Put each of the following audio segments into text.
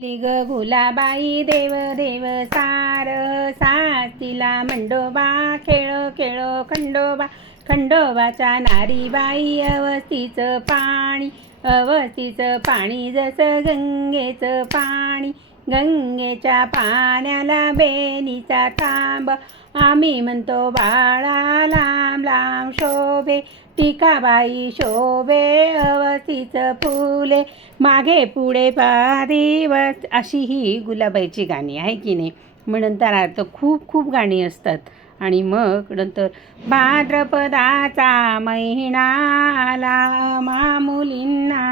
ग गुलाबाई देव देव सार सातीला मंडोबा खेळ खेळ खंडोबा. खंडोबाच्या नारीबाई अवस्थीचं पाणी अवस्थीचं पाणी जसं गंगेचं पाणी. गंगेच्या पाण्याला बेनीचा थांब आम्ही म्हणतो बाळा लांब लांब शोभे टिकाबाई शोभे अवस्थीचं फुले मागे पुढे दिवस अशी ही गुलाबाईची गाणी आहे की नाही? मग नंतर आता खूप खूप गाणी असतात. आणि मग नंतर भाद्रपदाचा महिना आला मामुलींना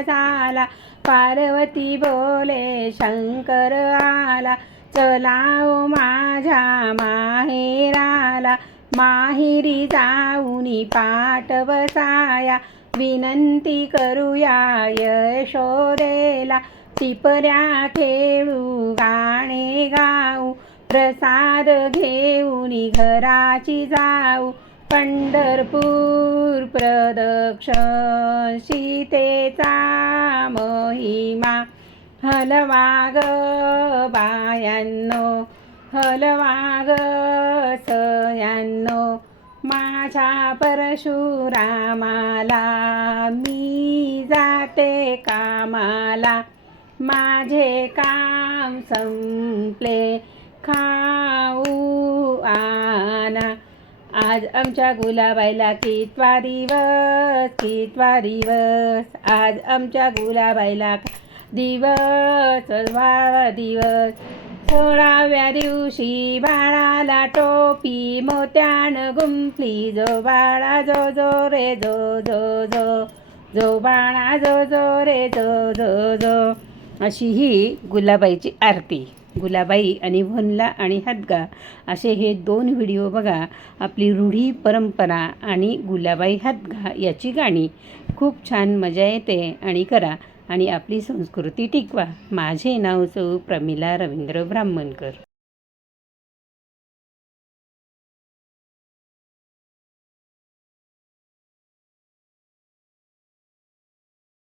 झाला. पार्वती बोले शंकर आला. चला ओ माझ्या माहेराला. माहेरी जाऊनी पाठ बसाया. विनंती करूया यशोदेला. टिपऱ्या खेळू गाणे गाऊ. प्रसाद घेऊन घराची जाऊ. पंढरपूर प्रदक्षिण सीतेचा महिमा. हलवा ग बायांनो हलवाग सयांनो माझ्या परशुरामाला मी जाते कामाला. माझे काम संपले खा आज आमच्या गुलाबाईला कितवा दिवस कितवा दिवस? आज आमच्या गुलाबाईला दिवस वा दिवस. सोळाव्या दिवशी बाळाला टोपी मोत्यानं गुंफली जो बाळा जो जो रे जो जो जो जो बाळा जो जो रे जो जो जो. अशी ही गुलाबाईची आरती. गुलाबाई आणि व्हनला आणि हातगा असे हे दोन व्हिडिओ बघा. आपली रूढी परंपरा आणि गुलाबाई हातगा याची गाणी. खूप छान मजा येते आणि करा आणि आपली संस्कृती टिकवा. माझे नाव सौ प्रमिला रवींद्र ब्राह्मणकर.